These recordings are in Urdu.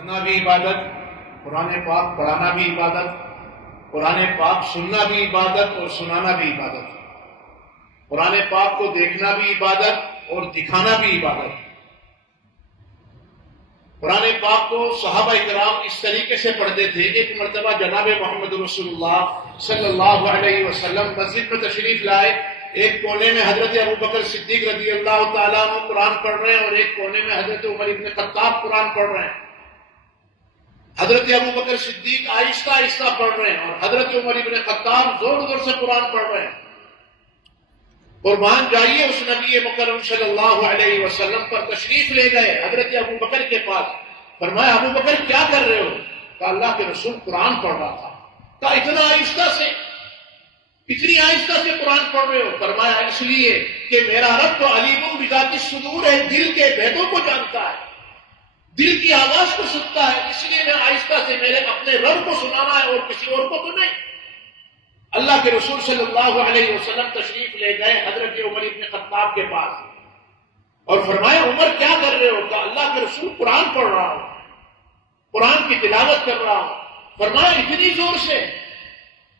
پڑھنا بھی عبادت، قرآن پاک پڑھانا بھی عبادت، قرآن پاک سننا بھی عبادت اور سنانا بھی عبادت، قرآن پاک کو دیکھنا بھی عبادت اور دکھانا بھی عبادت۔ قرآن پاک کو صحابہ کرام اس طریقے سے پڑھتے تھے۔ ایک مرتبہ جناب محمد رسول اللہ صلی اللہ علیہ وسلم مسجد میں تشریف لائے۔ ایک کونے میں حضرت ابوبکر صدیق رضی اللہ تعالیٰ عنہ قرآن پڑھ رہے ہیں اور ایک کونے میں حضرت عمر ابن خطاب قرآن پڑھ رہے ہیں۔ حضرت ابوبکر صدیق آہستہ آہستہ پڑھ رہے ہیں اور حضرت عمر ابن خطاب زور زور سے قرآن پڑھ رہے ہیں۔ قربان جائیے اس نبی مکرم صلی اللہ علیہ وسلم پر تشریف لے گئے حضرت ابوبکر کے پاس۔ فرمایا ابوبکر کیا کر رہے ہو؟ کہا اللہ کے رسول قرآن پڑھ رہا تھا۔ کہا اتنا آہستہ سے، اتنی آہستہ سے قرآن پڑھ رہے ہو؟ فرمایا اس لیے کہ میرا رب تو علیم بذات الصدور ہے، دل کے بھیدوں کو جانتا ہے، دل کی آواز کو سنتا ہے، اس لیے میں آہستہ سے میرے اپنے رب کو سنانا ہے اور کسی اور کو تو نہیں۔ اللہ کے رسول صلی اللہ علیہ وسلم تشریف لے گئے حضرت عمر ابن خطاب کے پاس اور فرمایا عمر کیا کر رہے ہو؟ کہا اللہ کے رسول قرآن پڑھ رہا ہوں، قرآن کی تلاوت کر رہا ہوں۔ فرمایا اتنی زور سے؟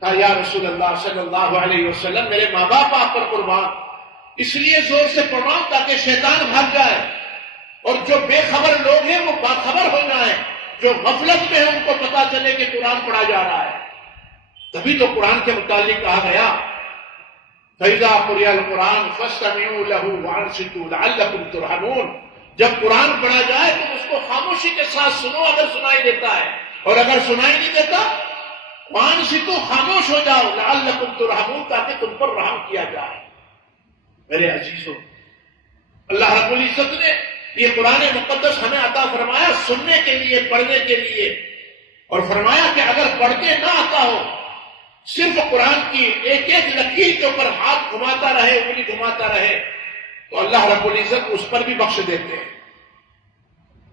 کہا یا رسول اللہ صلی اللہ علیہ وسلم میرے ماں باپ آپ پر قربان، اس لیے زور سے پڑھ رہا ہوں تاکہ شیطان بھاگ جائے اور جو بے خبر لوگ ہیں وہ باخبر ہو جائیں، جو غفلت میں ہیں ان کو پتا چلے کہ قرآن پڑھا جا رہا ہے۔ تبھی تو قرآن کے متعلق کہا گیا فَإِذَا قُرِئَ الْقُرْآنُ فَاسْتَمِعُوا لَهُ وَأَنصِتُوا لَعَلَّكُمْ تُرْحَمُونَ۔ جب قرآن پڑھا جائے تو اس کو خاموشی کے ساتھ سنو اگر سنائی دیتا ہے، اور اگر سنائی نہیں دیتا وَأَنصِتُوا خاموش ہو جاؤ لَعَلَّكُمْ تُرْحَمُونَ تاکہ تم پر رحم کیا جائے۔ میرے عزیزوں، اللہ رب العزت نے یہ قرآن مقدس ہمیں عطا فرمایا سننے کے لیے، پڑھنے کے لیے، اور فرمایا کہ اگر پڑھتے نہ آتا ہو، صرف قرآن کی ایک ایک لکیر کے اوپر ہاتھ گھماتا رہے، انگلی گھماتا رہے، تو اللہ رب العزت اس پر بھی بخش دیتے ہیں۔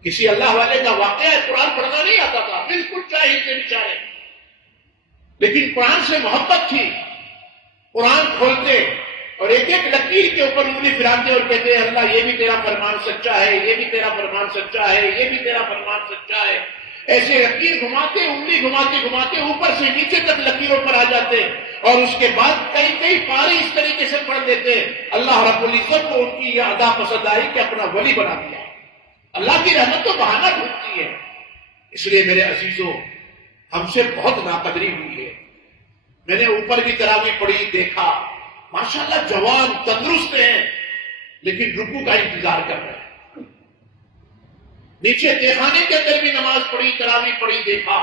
کسی اللہ والے کا واقعہ ہے قرآن پڑھنا نہیں آتا تھا، بالکل جاہل تھے بیچارے، لیکن قرآن سے محبت تھی۔ قرآن کھولتے اور ایک ایک لکیر کے اوپر انگلی پھراتے اور کہتے ہیں اللہ یہ بھی تیرا فرمان سچا ہے، یہ بھی تیرا فرمان سچا ہے، یہ بھی تیرا فرمان سچا ہے۔ ایسے لکیر گھماتے، انگلی گھماتے گھماتے اوپر سے نیچے تک لکیروں پر آ جاتے اور اس کے بعد کئی کئی پارے اس طریقے سے پڑھ دیتے۔ اللہ رب العزت کو ان کی یہ ادا پسند آئی کہ اپنا ولی بنا دیا۔ اللہ کی رحمت تو بہانہ ڈھونڈتی ہے۔ اس لیے میرے عزیزوں، ہم سے بہت ناقدری ہوئی ہے۔ میں نے اوپر کی تراویح پڑھی، دیکھا ماشاءاللہ جوان تندرست ہیں لیکن رکوع کا انتظار کر رہے ہیں۔ نیچے تہخانے کے اندر بھی نماز پڑھی، تراویح پڑھی، دیکھا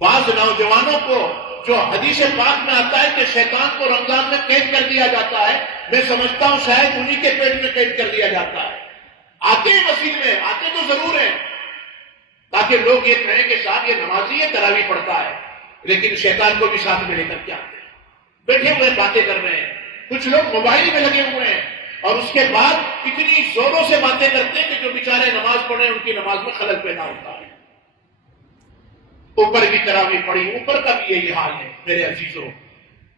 بعض نوجوانوں کو جو حدیث پاک میں آتا ہے کہ شیطان کو رمضان میں قید کر دیا جاتا ہے، میں سمجھتا ہوں شاید انہی کے پیٹ میں قید کر دیا جاتا ہے۔ آتے ہیں مسجد میں، آتے تو ضرور ہیں تاکہ لوگ یہ کہیں کہ صاحب یہ نمازی ہے، تراویح پڑھتا ہے، لیکن شیطان کو بھی ساتھ میں لے کر کے آتے ہیں، بیٹھے ہوئے باتیں کر رہے ہیں۔ کچھ لوگ موبائل میں لگے ہوئے ہیں اور اس کے بعد اتنی زوروں سے باتیں کرتے ہیں کہ جو بیچارے نماز پڑھے ان کی نماز میں خلل پیدا ہوتا ہے۔ اوپر کی تراویح پڑھی، اوپر کا بھی یہی حال ہے۔ میرے عزیزوں،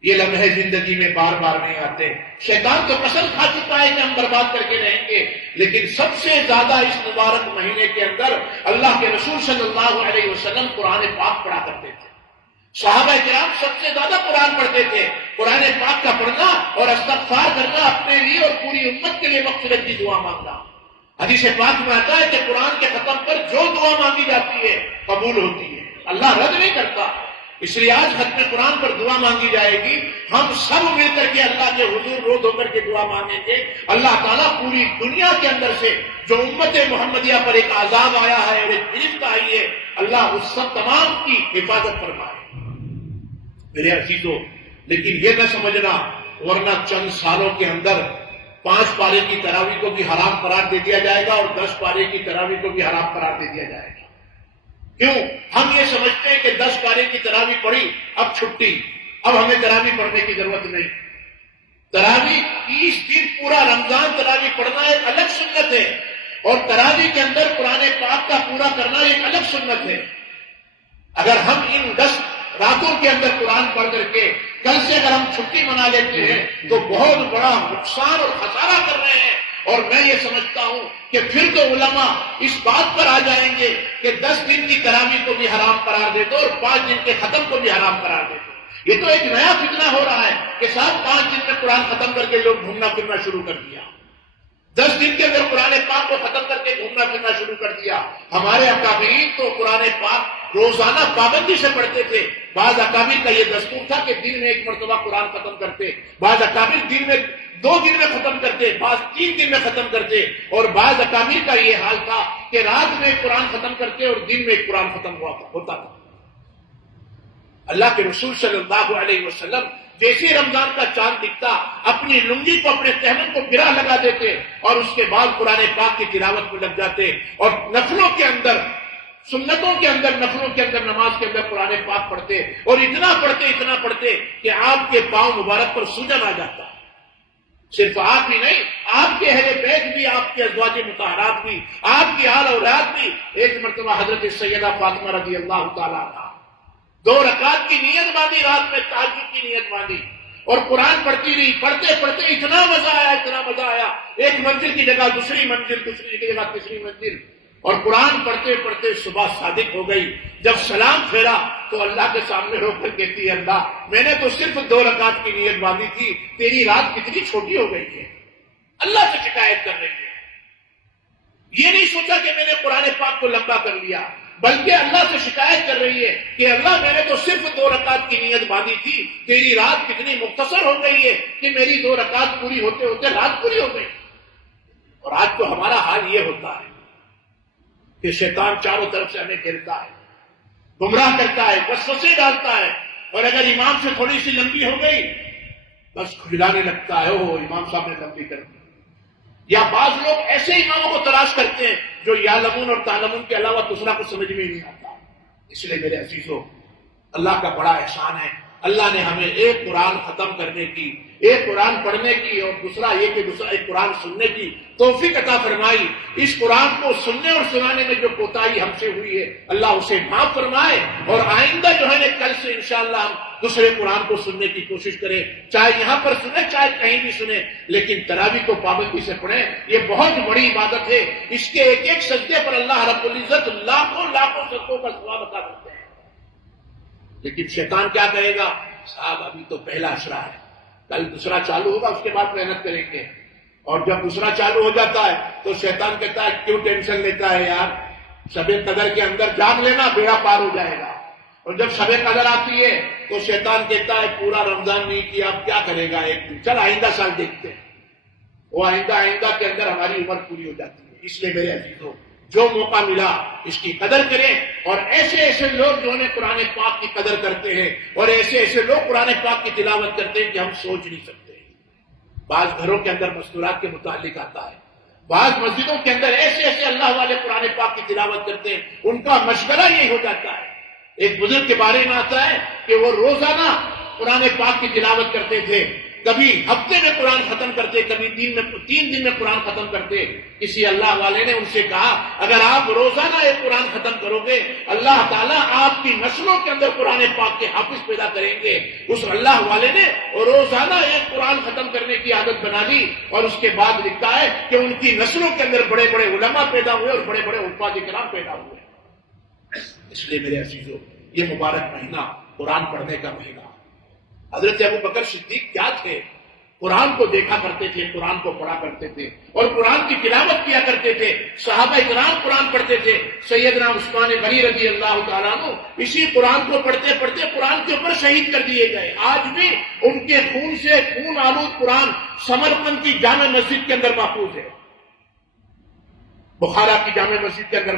یہ لمحے زندگی میں بار بار نہیں آتے۔ شیطان تو قسم کھا چکا ہے کہ ہم برباد کر کے رہیں گے، لیکن سب سے زیادہ اس مبارک مہینے کے اندر اللہ کے رسول صلی اللہ علیہ وسلم قرآن پاک پڑھا کرتے تھے۔ صحابہ کرام سب سے زیادہ قرآن پڑھتے تھے۔ قرآن پاک کا پڑھنا اور استغفار کرنا اپنے لیے اور پوری امت کے لیے مغفرت کی دعا مانگنا۔ حدیث پاک میں آتا ہے کہ قرآن کے ختم پر جو دعا مانگی جاتی ہے قبول ہوتی ہے، اللہ رد نہیں کرتا۔ اس لیے آج ختم قرآن پر دعا مانگی جائے گی، ہم سب مل کر کے اللہ کے حضور رو دھو کر کے دعا مانگیں گے۔ اللہ تعالیٰ پوری دنیا کے اندر سے جو امت محمدیہ پر ایک عذاب آیا ہے اور ایک گرفت آئی ہے، اللہ اس سب تمام کی حفاظت فرمائے۔ میرے عزیزوں، لیکن یہ نہ سمجھنا ورنہ چند سالوں کے اندر 5 پارے کی تراویح کو بھی حرام قرار دے دیا جائے گا اور 10 پارے کی تراویح کو بھی حرام قرار دے دیا جائے گا۔ کیوں؟ ہم یہ سمجھتے ہیں کہ 10 پارے کی تراویح پڑھی اب چھٹی، اب ہمیں تراویح پڑھنے کی ضرورت نہیں۔ تراویح 30 دن پورا رمضان تراویح پڑھنا ایک الگ سنت ہے، اور تراویح کے اندر قرآن پاک کا پورا کرنا ایک الگ سنت ہے۔ اگر ہم ان 10 راتوں کے اندر قرآن پڑھ کر کے کل سے اگر ہم چھٹی منا لیتے ہیں تو بہت بڑا نقصان اور خسارہ کر رہے ہیں۔ اور میں یہ سمجھتا ہوں کہ پھر تو علماء اس بات پر آ جائیں گے کہ 10 دن کی تراویح کو بھی حرام قرار دے دو اور 5 دن کے ختم کو بھی حرام قرار دے دو۔ یہ تو ایک نیا فتنہ ہو رہا ہے کہ صاحب 5 دن میں قرآن ختم کر کے لوگ گھومنا پھرنا شروع کر دیا، 10 دن کے اندر قرآن پاک کو ختم کر کے گھومنا پھرنا شروع کر دیا۔ ہمارے اکابرین تو قرآن پاک روزانہ پابندی سے پڑھتے تھے۔ بعض اکابر کا یہ دستور تھا کہ دن میں ایک مرتبہ قرآن ختم کرتے، بعض اکابر دن میں 2 دن میں ختم کرتے، بعض 3 دن میں ختم کرتے، اور بعض اکابر کا یہ حال تھا کہ رات میں قرآن ختم کرتے اور دن میں قرآن ختم ہوتا تھا۔ اللہ کے رسول صلی اللہ علیہ وسلم جیسے رمضان کا چاند دکھتا اپنی لنگی کو اپنے تہمن کو گرا لگا دیتے اور اس کے بعد قرآن پاک کی تلاوت میں لگ جاتے اور نفلوں کے اندر، سنتوں کے اندر، نفلوں کے اندر، نماز کے اندر قرآن پاک پڑھتے اور اتنا پڑھتے کہ آپ کے پاؤں مبارک پر سوجن آ جاتا۔ صرف آپ ہی نہیں، آپ کے اہل بیت بھی، آپ کے ازواج مطہرات بھی، آپ کی آل اولاد بھی۔ ایک مرتبہ حضرت سیدہ فاطمہ رضی اللہ تعالیٰ عنہا 2 رکعت کی نیت باندھی، رات میں تہجد کی نیت باندھی اور قرآن پڑھتی رہی، پڑھتے اتنا مزہ آیا، ایک منزل کی جگہ دوسری منزل، دوسری کی جگہ تیسری منزل، اور قرآن پڑھتے صبح صادق ہو گئی۔ جب سلام پھیرا تو اللہ کے سامنے رو کر کہتی ہے، اللہ میں نے تو صرف 2 رکعت کی نیت باندھی تھی، تیری رات کتنی چھوٹی ہو گئی ہے۔ اللہ سے شکایت کر رہی ہے، یہ نہیں سوچا کہ میں نے قرآن پاک کو لمبا کر لیا، بلکہ اللہ سے شکایت کر رہی ہے کہ اللہ میں نے تو صرف 2 رکعت کی نیت باندھی تھی، تیری رات کتنی مختصر ہو گئی ہے کہ میری 2 رکعت پوری ہوتے ہوتے رات پوری ہو گئی۔ اور آج تو ہمارا حال یہ ہوتا ہے کہ شیطان چاروں طرف سے ہمیں گھیرتا ہے، گمراہ کرتا ہے، وسوسے ڈالتا ہے، اور اگر امام سے تھوڑی سی لمبی ہو گئی بس کھلانے لگتا ہے، او امام صاحب نے لمبی کر دی۔ یا بعض لوگ ایسے اماموں کو تلاش کرتے ہیں جو یعلمون اور تعلمون کے علاوہ دوسرا کو سمجھ میں نہیں آتا۔ اس لیے میرے عزیزو، اللہ کا بڑا احسان ہے، اللہ نے ہمیں ایک قرآن ختم کرنے کی، ایک قرآن پڑھنے کی، اور دوسرا یہ کہ دوسرا ایک قرآن سننے کی توفیق عطا فرمائی۔ اس قرآن کو سننے اور سنانے میں جو کوتاہی ہم سے ہوئی ہے اللہ اسے معاف فرمائے، اور آئندہ جو ہے کل سے انشاءاللہ ہم دوسرے قرآن کو سننے کی کوشش کریں، چاہے یہاں پر سنیں چاہے کہیں بھی سنیں، لیکن تراویح کو پابندی سے پڑھیں۔ یہ بہت بڑی عبادت ہے، اس کے ایک سجدے پر اللہ رب العزت لاکھوں سجدوں کا ثواب عطا کرتے ہیں۔ لیکن شیطان کیا کہے گا، صاحب ابھی تو پہلا اشرا ہے، کل دوسرا چالو ہوگا، اس کے بعد محنت کریں گے۔ اور جب دوسرا چالو ہو جاتا ہے تو شیطان کہتا ہے کیوں ٹینشن لیتا ہے یار، شب قدر کے اندر جان لینا، بیڑا پار ہو جائے گا۔ اور جب شب قدر آتی ہے تو شیطان کہتا ہے پورا رمضان نہیں کیا، اب کیا کرے گا ایک دن، چل آئندہ سال دیکھتے ہیں۔ وہ آئندہ کے اندر ہماری عمر پوری ہو جاتی ہے۔ اس لیے میرے عزیزوں، جو موقع ملا اس کی قدر کریں، اور ایسے لوگ جو انہیں قرآن پاک کی قدر کرتے ہیں، اور ایسے لوگ قرآن پاک کی تلاوت کرتے ہیں کہ ہم سوچ نہیں سکتے۔ بعض گھروں کے اندر مستورات کے متعلق آتا ہے، بعض مسجدوں کے اندر ایسے اللہ والے قرآن پاک کی تلاوت کرتے ہیں، ان کا مشغلہ یہی ہو جاتا ہے۔ ایک بزرگ کے بارے میں آتا ہے کہ وہ روزانہ قرآن پاک کی تلاوت کرتے تھے، کبھی ہفتے میں قرآن ختم کرتے، کبھی 3 دن میں قرآن ختم کرتے۔ کسی اللہ والے نے ان سے کہا اگر آپ روزانہ ایک قرآن ختم کرو گے اللہ تعالیٰ آپ کی نسلوں کے اندر قرآن پاک کے حافظ پیدا کریں گے۔ اس اللہ والے نے روزانہ ایک قرآن ختم کرنے کی عادت بنا لی، اور اس کے بعد لکھتا ہے کہ ان کی نسلوں کے اندر بڑے بڑے علماء پیدا ہوئے اور بڑے بڑے حفاظ کرام پیدا ہوئے۔ اس لیے میرے عزیزو، یہ مبارک مہینہ قرآن پڑھنے کا مہینہ۔ حضرت ابو بکر صدیق کیا تھے، قرآن کو دیکھا کرتے تھے، قرآن کو پڑھا کرتے تھے اور قرآن کی تلاوت کیا کرتے تھے۔ صحابہ کرام قرآن پڑھتے تھے، سیدنا عثمان غنی رضی اللہ تعالیٰ عنہ اسی قرآن کو پڑھتے پڑھتے قرآن کے اوپر شہید کر دیے گئے۔ آج بھی ان کے خون سے خون آلود قرآن سمرقند کی جامع مسجد کے اندر محفوظ ہے، بخارا کی جامع مسجد کے اندر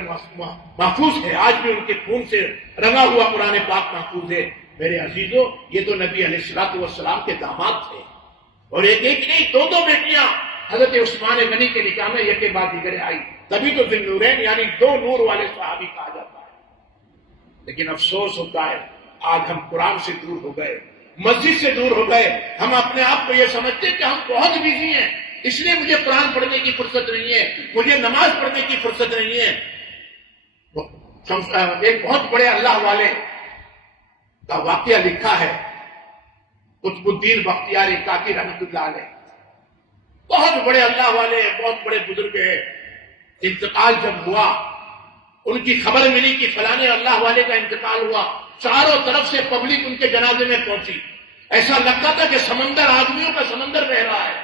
محفوظ ہے، آج بھی ان کے خون سے رنگا ہوا قرآن پاک محفوظ ہے۔ میرے عزیزو، یہ تو نبی علیہ الصلوۃ والسلام کے داماد تھے، اور ایک نہیں 2 بیٹیاں حضرت عثمان غنی کے نکاح میں یک کے بعد دیگرے آئی، تبھی تو ذی النورین یعنی 2 نور والے صحابی کہا جاتا ہے۔ لیکن افسوس ہوتا ہے آج ہم قرآن سے دور ہو گئے، مسجد سے دور ہو گئے، ہم اپنے آپ کو یہ سمجھتے کہ ہم بہت بزی ہیں، اس لیے مجھے قرآن پڑھنے کی فرصت نہیں ہے، مجھے نماز پڑھنے کی فرصت نہیں ہے۔ ایک بہت بڑے اللہ والے کا واقعہ لکھا ہے قطب الدین بختیار کاکی رحمۃ اللہ علیہ۔ بہت بڑے اللہ والے، بہت بڑے بزرگ ہیں، انتقال جب ہوا، ان کی خبر ملی کہ فلانے اللہ والے کا انتقال ہوا، چاروں طرف سے پبلک ان کے جنازے میں پہنچی، ایسا لگتا تھا کہ سمندر، آدمیوں کا سمندر بہ رہا ہے۔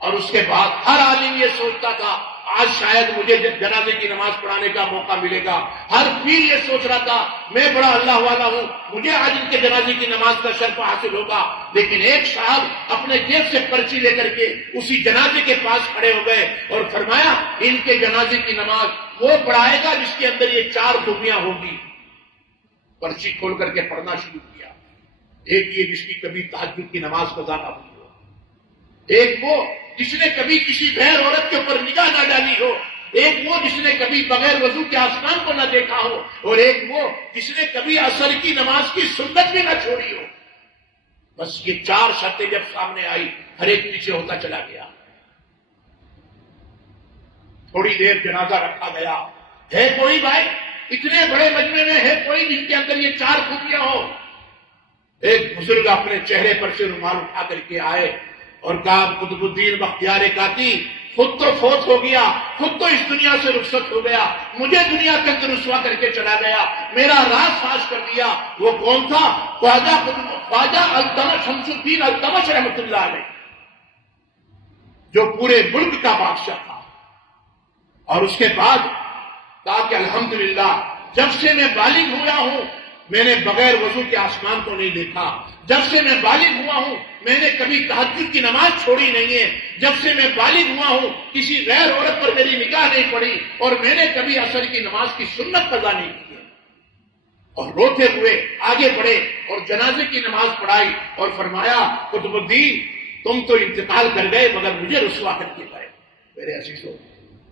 اور اس کے بعد ہر عالم یہ سوچتا تھا آج شاید مجھے جنازے کی نماز پڑھانے کا موقع ملے گا، ہر پیر یہ سوچ رہا تھا میں بڑا اللہ والا ہوں، مجھے آج ان کے جنازے کی نماز کا شرف حاصل ہوگا۔ لیکن ایک صاحب اپنے جیب سے پرچی لے کر کے اسی جنازے کے پاس کھڑے ہو گئے اور فرمایا ان کے جنازے کی نماز وہ پڑھائے گا جس کے اندر یہ 4 خوبیاں ہوگی۔ پرچی کھول کر کے پڑھنا شروع کیا۔ ایک یہ جس کی کبھی تہجد کی نماز قضا نہ ہوئی ہو، ایک وہ جس نے کبھی کسی غیر عورت کے اوپر نگاہ نہ ڈالی ہو، ایک وہ جس نے کبھی بغیر وضو کے آسمان کو نہ دیکھا ہو، اور ایک وہ جس نے کبھی عصر کی نماز کی سنت بھی نہ چھوڑی ہو۔ بس یہ 4 شرطیں جب سامنے آئی، ہر ایک پیچھے ہوتا چلا گیا۔ تھوڑی دیر جنازہ رکھا گیا، ہے کوئی بھائی اتنے بڑے مجمع میں ہے کوئی جن کے اندر یہ 4 خوبیاں ہو؟ ایک بزرگ اپنے چہرے پر سے رومال اٹھا کر کے آئے اور کہا قطب الدین بختیار کاتی خود تو فوت ہو گیا، خود تو اس دنیا سے رخصت ہو گیا، مجھے دنیا کے اندر رسوا کر کے چلا گیا، میرا راز فاش کر دیا۔ وہ کون تھا؟ خواجہ التمش، شمس الدین التمش رحمۃ اللہ علیہ، جو پورے ملک کا بادشاہ تھا۔ اور اس کے بعد کہا کہ الحمدللہ جب سے میں بالغ ہوا ہوں میں نے بغیر وضو کے آسمان کو نہیں دیکھا، جب سے میں بالغ ہوا ہوں میں نے کبھی تہجد کی نماز چھوڑی نہیں ہے، جب سے میں بالغ ہوا ہوں کسی غیر عورت پر میری نگاہ نہیں پڑی، اور میں نے کبھی عصر کی نماز کی سنت قضا نہیں کی ہے۔ اور روتے ہوئے آگے بڑھے اور جنازے کی نماز پڑھائی اور فرمایا قطب الدین تم تو انتقال کر گئے مگر مجھے رسوا کر کے گئے۔ میرے عزیزو،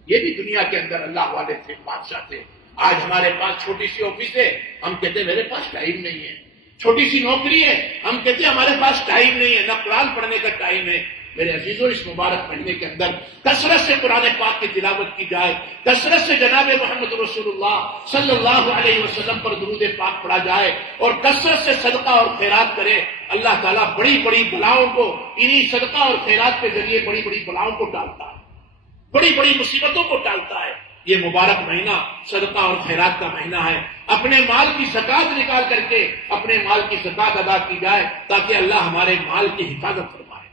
یہ بھی دنیا کے اندر اللہ والے تھے، بادشاہ تھے۔ آج ہمارے پاس چھوٹی سی آفس ہے، ہم کہتے ہیں میرے پاس ٹائم نہیں ہے، چھوٹی سی نوکری ہے، ہم کہتے ہیں ہمارے پاس ٹائم نہیں ہے، نہ قرآن پڑھنے کا ٹائم ہے۔ میرے عزیزوں، اس مبارک مہینے کے اندر کثرت سے قرآن پاک کی تلاوت کی جائے، کثرت سے جناب محمد رسول اللہ صلی اللہ علیہ وسلم پر درود پاک پڑھا جائے، اور کثرت سے صدقہ اور خیرات کرے۔ اللہ تعالیٰ بڑی بڑی بلاؤں کو انہی صدقہ اور خیرات کے ذریعے بڑی بڑی بلاؤں کو ٹالتا ہے، بڑی بڑی مصیبتوں کو ٹالتا ہے۔ یہ مبارک مہینہ صدقہ اور خیرات کا مہینہ ہے، اپنے مال کی زکات نکال کر کے اپنے مال کی زکات ادا کی جائے تاکہ اللہ ہمارے مال کی حفاظت فرمائے۔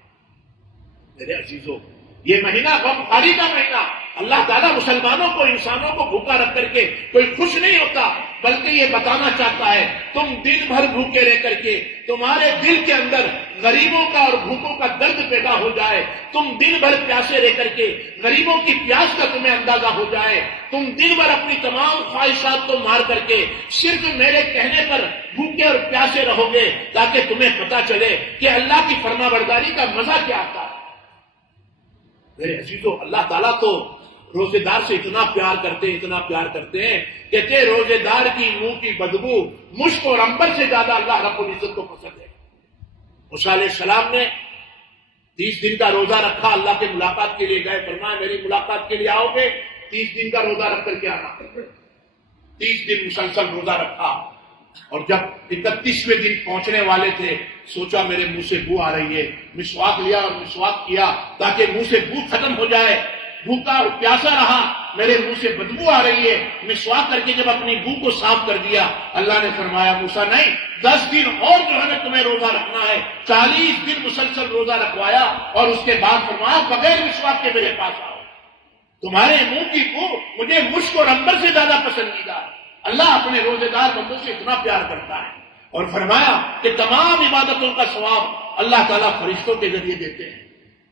میرے عزیزوں، یہ مہینہ غم خواری کا مہینہ، اللہ تعالیٰ مسلمانوں کو، انسانوں کو بھوکا رکھ کر کے کوئی خوش نہیں ہوتا، بلکہ یہ بتانا چاہتا ہے تم دن بھر بھوکے رہ کر کے تمہارے دل کے اندر غریبوں کا اور بھوکوں کا درد پیدا ہو جائے، تم دن بھر پیاسے رہ کر کے غریبوں کی پیاس کا تمہیں اندازہ ہو جائے، تم دن بھر اپنی تمام خواہشات کو مار کر کے صرف میرے کہنے پر بھوکے اور پیاسے رہو گے، تاکہ تمہیں پتا چلے کہ اللہ کی فرما برداری کا مزہ کیا آتا ہے۔ میرے عزیزوں، اللہ تعالیٰ تو روزے دار سے اتنا پیار کرتے ہیں، اتنا پیار کرتے ہیں، کہتے ہیں روزے دار کی منہ کی بدبو مشک اور عنبر سے زیادہ اللہ رب العزت کو پسند ہے۔ موسیٰ علیہ السلام نے 30 دن کا روزہ رکھا، اللہ کے ملاقات کے لیے گئے، فرمایا میری ملاقات کے لیے آؤ گے 30 دن کا روزہ رکھ کر کے آنا۔ 30 دن مسلسل روزہ رکھا، اور جب 31ویں دن پہنچنے والے تھے سوچا میرے منہ سے بو آ رہی ہے، مسواک لیا اور مسواک کیا تاکہ منہ سے بو ختم ہو جائے، بھوکا اور پیاسا رہا، میرے منہ سے بدبو آ رہی ہے، مسواک کر کے جب اپنی بو کو صاف کر دیا، اللہ نے فرمایا موسیٰ نہیں، 10 دن اور جو ہے نا تمہیں روزہ رکھنا ہے۔ 40 دن مسلسل روزہ رکھوایا، اور اس کے بعد فرمایا بغیر مسواک کے میرے پاس آؤ، تمہارے منہ کی بو مجھے مشک اور عنبر سے زیادہ پسندیدہ ہے۔ اللہ اپنے روزے دار بندوں سے اتنا پیار کرتا ہے، اور فرمایا کہ تمام عبادتوں کا ثواب اللہ تعالیٰ فرشتوں کے ذریعے دیتے ہیں،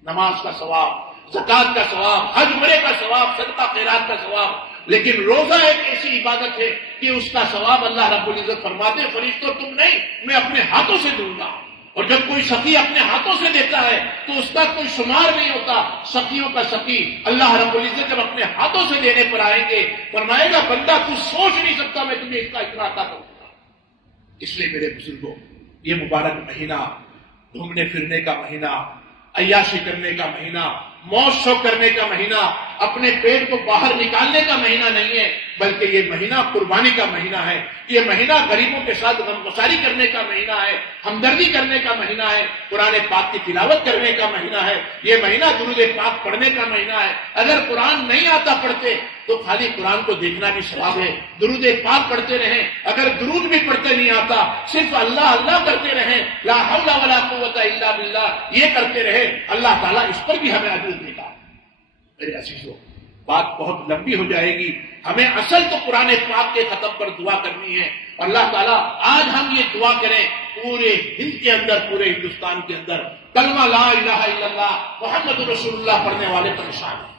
نماز کا ثواب، زکات کا ثواب، حج عمرے کا ثواب، صدقہ خیرات کا ثواب، لیکن روزہ ایک ایسی عبادت ہے کہ اس کا ثواب اللہ رب العزت فرماتے ہیں فرشتوں تم نہیں، میں اپنے ہاتھوں سے دوں گا۔ اور جب کوئی سخی اپنے ہاتھوں سے دیتا ہے تو اس کا کوئی شمار نہیں ہوتا، سخیوں کا سخی اللہ رب العزت جب اپنے ہاتھوں سے دینے پر آئیں گے فرمائے گا بندہ تو سوچ نہیں سکتا میں تمہیں اس کا اتنا عطا کروں گا۔ اس لیے میرے بزرگوں، یہ مبارک مہینہ گھومنے پھرنے کا مہینہ، عیاشی کرنے کا مہینہ، موج شوق کرنے کا مہینہ، اپنے پیٹ کو باہر نکالنے کا مہینہ نہیں ہے، بلکہ یہ مہینہ قربانی کا مہینہ ہے، یہ مہینہ غریبوں کے ساتھ غمگساری کرنے کا مہینہ ہے، ہمدردی کرنے کا مہینہ ہے، قرآن پاک کی تلاوت کرنے کا مہینہ ہے، یہ مہینہ درود پاک پڑھنے کا مہینہ ہے۔ اگر قرآن نہیں آتا پڑھتے تو خالی قرآن کو دیکھنا بھی ثواب ہے، درود پاک پڑھتے رہیں۔ اگر درود بھی پڑھتے نہیں آتا، صرف اللہ اللہ کرتے رہیں، لا حول ولا قوت الا باللہ یہ کرتے رہے، اللہ تعالیٰ اس پر بھی ہمیں اجر دے گا۔ میرے عزیزو، بات بہت لمبی ہو جائے گی، ہمیں اصل تو قرآن پاک کے ختم پر دعا کرنی ہے۔ اللہ تعالیٰ آج ہم یہ دعا کریں، پورے ہند کے اندر، پورے ہندوستان کے اندر کلمہ لا الہ الا اللہ محمد رسول اللہ پڑھنے والے پریشان ہیں۔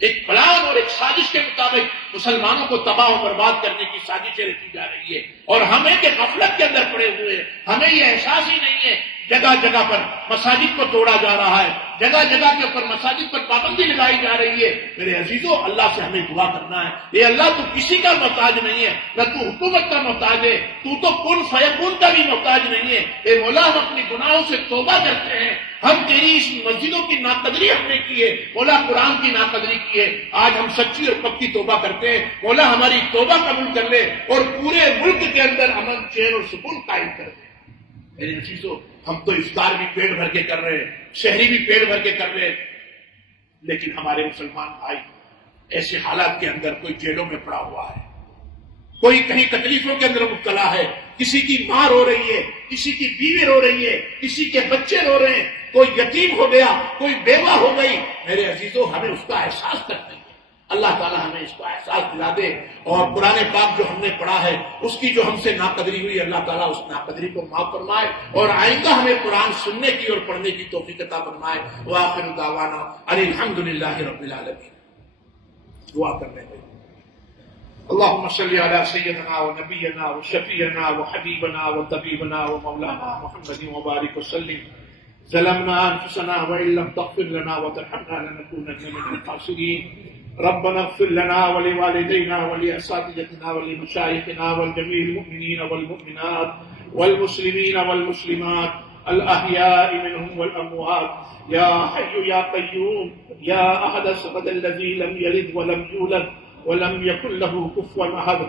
ایک پلان اور ایک سازش کے مطابق مسلمانوں کو تباہ و برباد کرنے کی سازشیں رچی جا رہی ہے، اور ہمیں کہ غفلت کے اندر پڑے ہوئے ہیں، ہمیں یہ احساس ہی نہیں ہے۔ جگہ جگہ پر مساجد کو توڑا جا رہا ہے، جگہ جگہ کے اوپر مساجد پر پابندی لگائی جا رہی ہے۔ میرے عزیزو، اللہ سے ہمیں دعا کرنا ہے، اے اللہ تو کسی کا محتاج نہیں ہے، نہ تو حکومت کا محتاج ہے، تو کن فیکون کا بھی محتاج نہیں ہے۔ اے مولا، ہم اپنی گناہوں سے توبہ کرتے ہیں، ہم تیری اس مسجدوں کی ناقدری ہم نے کی ہے، مولا قرآن کی ناقدری کی ہے، آج ہم سچی اور پکی توبہ کرتے ہیں، مولا ہماری توبہ قبول کر لے اور پورے ملک کے اندر امن، چین اور سکون قائم کر دے۔ میرے عزیزو، ہم تو افطار بھی پیٹ بھر کے کر رہے ہیں، شہری بھی پیٹ بھر کے کر رہے ہیں، لیکن ہمارے مسلمان بھائی ایسے حالات کے اندر کوئی جیلوں میں پڑا ہوا ہے، کوئی کہیں تکلیفوں کے اندر مبتلا ہے، کسی کی ماں رو رہی ہے، کسی کی بیوی رو رہی ہے، کسی کے بچے رو رہے ہیں، کوئی یتیم ہو گیا، کوئی بیوہ ہو گئی۔ میرے عزیزو، ہمیں اس کا احساس کرنا ہے، اللہ تعالیٰ ہمیں اس کا احساس دلا دے، اور قرآن پاک جو ہم نے پڑھا ہے اس کی جو ہم سے ناقدری ہوئی، اللہ تعالیٰ اس ناقدری کو معاف فرمائے، اور آئندہ ہمیں قرآن سننے کی اور پڑھنے کی توفیق عطا فرمائے۔ وآخر دعوانا ان الحمدللہ رب العالمین۔ دعا کر رہے ہیں، اللهم صل على سيدنا ونبينا وشفيعنا وحبيبنا وطبيبنا ومولانا محمد وبارك وسلم۔ ظلمنا انفسنا وان لم تغفر لنا وترحمنا لنكونن من الخاسرين۔ ربنا اغفر لنا ولوالدينا ولأساتذتنا ولمشايخنا ولجميع المؤمنين والمؤمنات والمسلمين والمسلمات الأحياء منهم والأموات، يا حي يا قيوم يا أحد الصمد الذي لم يلد ولم يولد ولم يكن له كفوا أحد،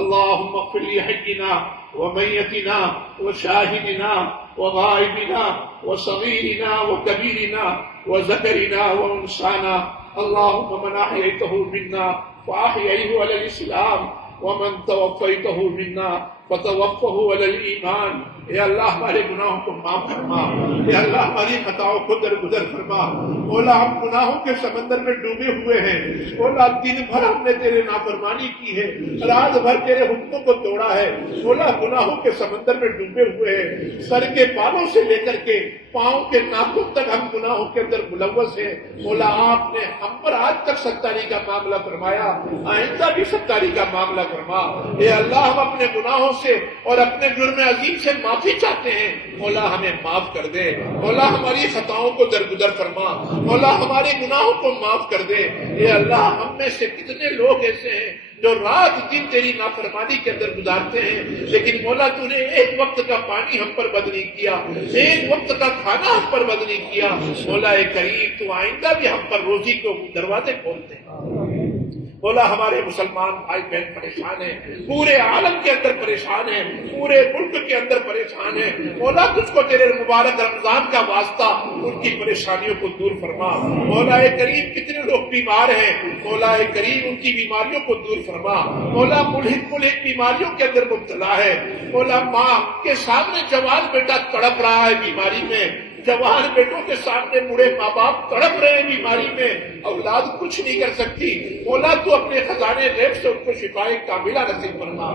اللهم اغفر لحينا وميتنا وشاهدنا وغائبنا وصغيرنا وكبيرنا وذكرنا وأنثانا، اللهم من أحييته منا فأحييه على الإسلام ومن توفيته منا فتوفه على الإيمان۔ اے اللہ ہمارے گناہوں کو معاف فرما، اے اللہ ہماری خطاؤں کو درگزر فرما۔ مولا، ہم گناہوں کے سمندر میں ڈوبے ہوئے ہیں، مولا دن بھر ہم نے تیرے نافرمانی کی ہے، رات بھر تیرے حکموں کو توڑا ہے، مولا گناہوں کے سمندر میں ڈوبے ہوئے ہیں، سر کے بالوں سے لے کر کے پاؤں کے ناخن تک ہم گناہوں کے اندر ملوث ہیں۔ مولا، آپ نے ہم پر آج تک ستاری کا معاملہ فرمایا، آئندہ بھی ستاری کا معاملہ فرما۔ اے اللہ، ہم اپنے گناہوں سے اور اپنے جرم عظیم سے معافی چاہتے ہیں، مولا ہمیں معاف کر دے، مولا ہماری خطاؤں کو درگزر فرما، مولا ہمارے گناہوں کو معاف کر دے۔ اے اللہ، ہم میں سے کتنے لوگ ایسے ہیں جو رات دن تیری نافرمانی کے اندر گزارتے ہیں، لیکن مولا تو نے ایک وقت کا پانی ہم پر بد نہیں کیا، ایک وقت کا کھانا ہم پر بد نہیں کیا۔ مولا اے کریم، تو آئندہ بھی ہم پر روزی کو دروازے کھولتے ہیں۔ مولا، ہمارے مسلمان بھائی بہن پریشان ہیں، پورے عالم کے اندر پریشان ہیں، پورے ملک کے اندر پریشان ہیں، مولا تجھ کو تیرے مبارک رمضان کا واسطہ ان کی پریشانیوں کو دور فرما۔ مولا اے کریم، کتنے لوگ بیمار ہیں، مولا اے کریم ان کی بیماریوں کو دور فرما۔ مولا ملحق بیماریوں کے اندر مبتلا ہے، مولا ماں کے سامنے جوان بیٹا تڑپ رہا ہے بیماری میں، جوان بیٹوں کے سامنے بوڑھے ماں باپ تڑپ رہے ہیں بیماری میں، اولاد کچھ نہیں کر سکتی، مولا تو اپنے خزانے غیب سے ان کو شفائے کاملہ نصیب فرما۔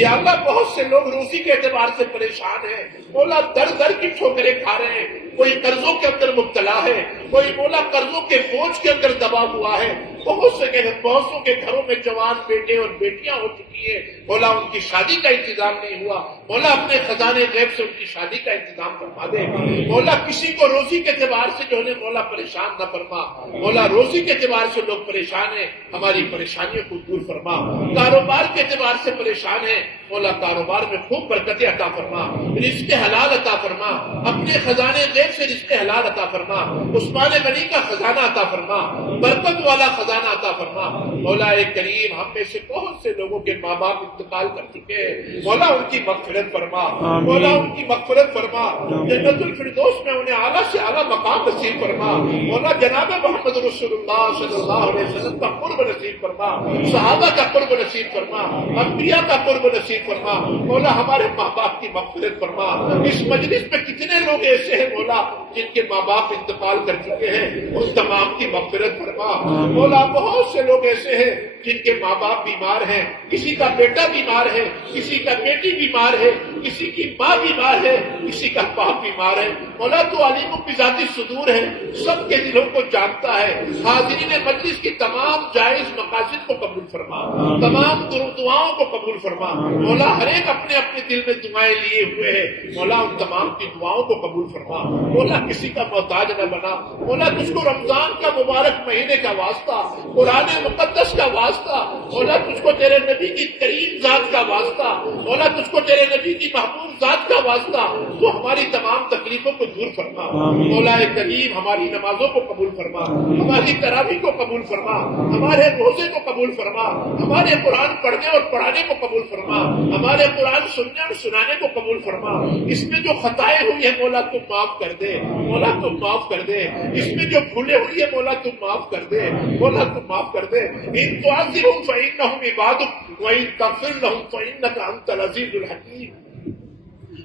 یا اللہ، بہت سے لوگ روزی کے اعتبار سے پریشان ہیں، مولا در در کی ٹھوکریں کھا رہے ہیں، کوئی قرضوں کے اندر مبتلا ہے، کوئی مولا قرضوں کے بوجھ کے اندر دبا ہوا ہے، بہتوں کے گھروں میں جوان بیٹے اور بیٹیاں ہو چکی ہیں، مولا ان کی شادی کا انتظام نہیں ہوا، مولا اپنے خزانے غیب سے ان کی شادی کا انتظام فرما دے۔ مولا کسی کو روزی کے اعتبار سے جو ہے مولا پریشان نہ فرما، مولا روزی کے اعتبار سے لوگ پریشان ہیں، ہماری پریشانیوں کو دور فرما۔ کاروبار کے اعتبار سے پریشان ہیں، مولا کاروبار میں خوب برکتیں عطا فرما، رزق حلال عطا فرما، اپنے خزانے غیب سے رزق حلال عطا فرما، عثمان غنی کا خزانہ عطا فرما، برکت والا خزانہ عطا فرما۔ مولا کریم ہم میں سے بہت سے لوگوں کے ماں باپ انتقال کر چکے ہیں، مولا ان کی مغفرت فرما، مولا ان کی مغفرت فرما، جنت الفردوس میں انہیں اعلیٰ سے اعلیٰ مقام نصیب فرما، مولا جناب محمد رسول اللہ صلی اللہ علیہ وسلم کا قرب نصیب فرما، صحابہ کا قرب نصیب فرما، انبیاء کا قرب نصیب فرما، مولا ہمارے ماں باپ کی مغفرت فرما۔ اس مجلس میں کتنے لوگ ایسے ہیں مولا جن کے ماں باپ انتقال کر چکے ہیں، ان تمام کی مغفرت فرما۔ مولا بہت سے لوگ ایسے ہیں جن کے ماں باپ بیمار ہیں، کسی کا بیٹا بیمار ہے، کسی کا بیٹی بیمار ہے، کسی کی ماں بیمار ہے، کسی کا باپ بیمار ہے، مولا تو علیم بذات الصدور ہے، سب کے دلوں کو جانتا ہے۔ حاضرین مجلس کی تمام جائز مقاصد کو قبول فرما، تمام دعاؤں کو قبول فرما، مولا ہر ایک اپنے اپنے دل میں دعائیں لیے ہوئے ہیں، مولا ان تمام کی دعاؤں کو قبول فرما، مولا کسی کا محتاج نہ بنا، مولا تجھ کو رمضان کا مبارک مہینے کا واسطہ، قرآن مقدس کا واسطہ، مولا تجھ کو تیرے نبی کی کریم ذات کا واسطہ، مولا تجھ کو تیرے نبی کی محبوب ذات کا واسطہ، تو ہماری تمام تکلیفوں کو دور فرما، مولا کریم ہماری نمازوں کو قبول فرما، ہماری تراویح کو قبول فرما، ہمارے روزے کو قبول فرما، ہمارے قرآن پڑھنے اور پڑھانے کو قبول فرما، ہمارے قرآن سننے اور سنانے کو قبول فرما۔ اس میں جو خطائیں ہوئی ہیں مولا تم معاف کر دے، مولا تم معاف کر دے، اس میں جو بھولے ہوئی ہے مولا تم معاف کر دے، مولا تم معاف کر دے۔ ان تعذبهم فإنهم عبادك وإن تغفر لهم فإنك أنت العزيز الحكيم۔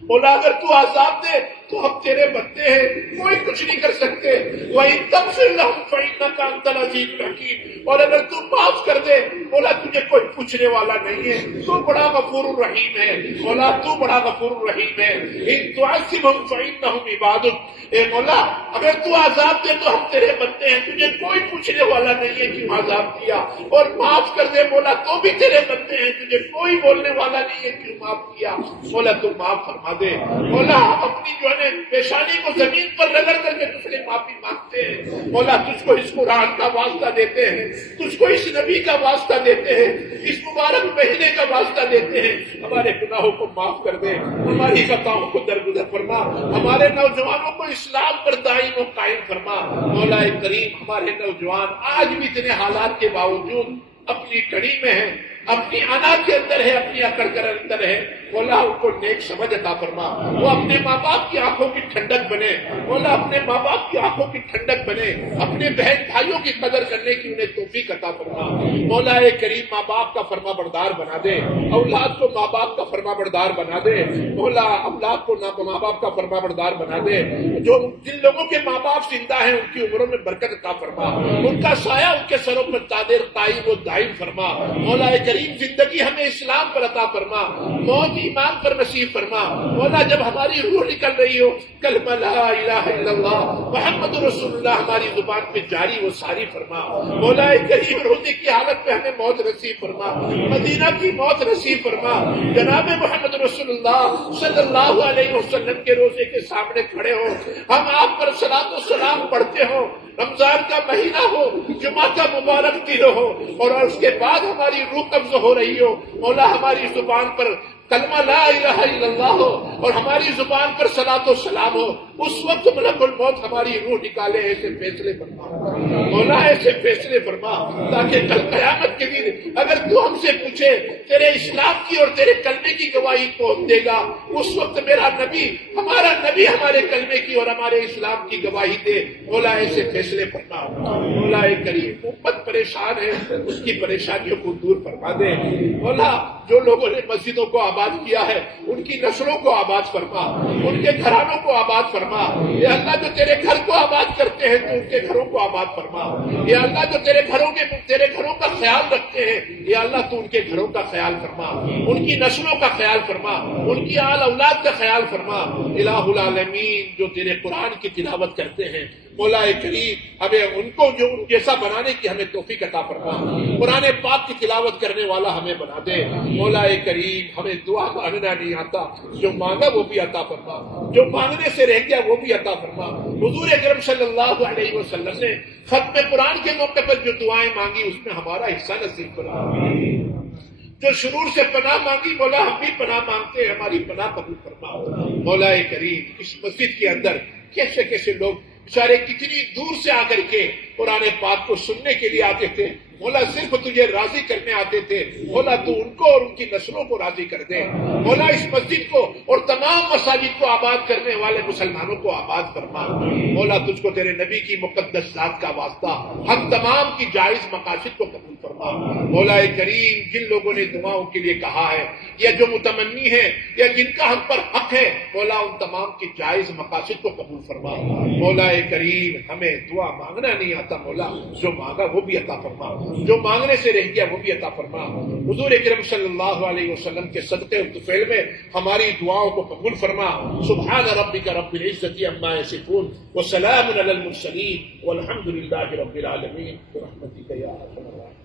مولا اگر تو عذاب دے تو ہم تیرے بندے ہیں، کوئی کچھ نہیں کر سکتے، وَإِن تَغْفِرْ لَهُمْ فَإِنَّكَ أَنْتَ الْعَزِيزُ الْحَكِيمُ، اور اگر تو معاف کر دے مولا تجھے کوئی پوچھنے والا نہیں ہے، تو بڑا غفور الرحیم ہے، مولا تو بڑا غفور الرحیم ہے۔ إِن تُعَذِّبْهُمْ فَإِنَّهُمْ عِبَادُكَ، اے مولا اگر تو عذاب دے تو ہم تیرے بندے ہیں، تجھے کوئی پوچھنے والا نہیں ہے کیوں عذاب دیا، اور معاف کر دے مولا تو بھی تیرے بندے ہیں، تجھے کوئی بولنے والا نہیں ہے کیوں معاف کیا، مولا تو معاف فرما دے۔ مولا ہم اپنی جو ہے پیشانی کو زمین پر رگڑ کر کے تجھ سے معافی مانگتے ہیں، مولا تجھ کو اس قرآن کا واسطہ دیتے ہیں، تجھ کو اس نبی کا واسطہ دیتے ہیں، اس مبارک مہینے کا واسطہ دیتے ہیں، ہمارے گناہوں کو معاف کر دے، ہماری خطاؤں کو درگزر فرما، ہمارے نوجوانوں کو اسلام پر دائم و قائم فرما۔ مولا کریم ہمارے نوجوان آج بھی اتنے حالات کے باوجود اپنی کڑی میں ہیں، اپنی انا کے اندر ہے، اپنی اکڑ کے اندر ہے، مولا ان کو نیک سمجھ عطا فرما، وہ اپنے ماں باپ کی آنکھوں کی ٹھنڈک بنے، مولا اپنے ماں باپ کی آنکھوں کی ٹھنڈک بنے، اپنے بہن بھائیوں کی قدر کرنے کی انہیں توفیق عطا فرما۔ مولا کریم ماں باپ کا فرما بردار بنا دے، اولاد کو ماں باپ کا فرما بردار بنا دے، مولا اولاد کو ماں باپ کا فرما بردار بنا دے، جو جن لوگوں کے ماں باپ زندہ ہیں ان کی عمروں میں برکت عطا فرما، ان کا سایہ ان کے سروں پر قادر قائم و دائم فرما۔ مولا کریم زندگی ہمیں اسلام پر عطا فرما، موت ایمان پر نصیب فرما۔ مولا جب ہماری روح نکل رہی ہو کلمہ لا الہ الا اللہ محمد رسول اللہ ہماری زبان پہ جاری و ساری فرما۔ مولا کریم روزے کی حالت میں ہمیں موت نصیب فرما، مدینہ کی موت نصیب فرما۔ جناب محمد رسول اللہ صلی اللہ علیہ وسلم کے روزے کے سامنے کھڑے ہو، ہم آپ پر صلاۃ و سلام پڑھتے ہو، رمضان کا مہینہ ہو، جمعہ کا مبارک دن ہو، اور اس کے بعد ہماری روح قبض ہو رہی ہو، مولا ہماری زبان پر کلمہ لا الہ الا اللہ ہو اور ہماری زبان پر صلاۃ و سلام ہو، اس وقت ملک الموت ہماری روح نکالے۔ ایسے فیصلے فرما مولا، ایسے فیصلے فرما تاکہ کل قیامت کے دن اگر تو ہم سے پوچھے تیرے اسلام کی اور تیرے کلمے کی گواہی کون دے گا، اس وقت میرا نبی، ہمارا نبی ہمارے کلمے کی اور ہمارے اسلام کی گواہی دے۔ مولا ایسے فیصلے فرما۔ مولا کریم امت پریشان ہے، اس کی پریشانیوں کو دور فرما دے۔ مولا جو لوگوں نے مسجدوں کو آباد کیا ہے ان کی نسلوں کو آباد فرما، ان کے گھرانوں کو آباد فرما۔ یا اللہ جو تیرے گھر کو آباد کرتے ہیں تو ان کے گھروں کو آباد فرما۔ یا اللہ جو تیرے گھروں کا خیال رکھتے ہیں، یا اللہ تو ان کے گھروں کا خیال فرما، ان کی نسلوں کا خیال فرما، ان کی آل اولاد کا خیال فرما۔ الہ العالمین جو تیرے قرآن کی تلاوت کرتے ہیں مولا کریم ہمیں ان کو جو ان جیسا بنانے کی ہمیں توفیق عطا فرما، قرآن پاک کی تلاوت کرنے والا ہمیں بنا دے۔ مولا کریم ہمیں دعا مانگنا نہیں آتا، جو مانگا وہ بھی عطا فرما، جو مانگنے سے رہ گیا وہ بھی عطا فرما۔ حضور اکرم صلی اللہ علیہ وسلم نے ختم قرآن کے موقع پر جو دعائیں مانگی اس میں ہمارا حصہ نصیب فرما۔ جو شرور سے پناہ مانگی مولا ہم بھی پناہ مانگتے ہیں، ہماری پناہ قبول فرما۔ مولا کریم اس مسجد کے اندر کیسے کیسے لوگ بیچارے کتنی دور سے آ کر کے قرآن پاک کو سننے کے لیے آتے تھے، مولا صرف تجھے راضی کرنے آتے تھے، مولا تو ان کو اور ان کی نسلوں کو راضی کر دے۔ مولا اس مسجد کو اور تمام مساجد کو آباد کرنے والے مسلمانوں کو آباد فرما۔ مولا تجھ کو تیرے نبی کی مقدس ذات کا واسطہ ہم تمام کی جائز مقاصد کو قبول فرما۔ مولا کریم جن لوگوں نے دعاؤں کے لیے کہا ہے یا جو متمنی ہے یا جن کا ہم پر حق ہے، مولا ان تمام کی جائز مقاصد کو قبول فرما۔ مولا کریم ہمیں دعا مانگنا نہیں آتا، مولا جو مانگا وہ بھی عطا فرما، جو مانگنے سے رہ گیا وہ بھی عطا فرما۔ حضور اکرم صلی اللہ علیہ وسلم کے صدقے اور طفیل میں ہماری دعاؤں کو قبول فرما۔ سبحان ربک رب العزت عما یصفون وسلام علی المرسلین والحمد للہ رب العالمین برحمتک یا ارحم الراحمین۔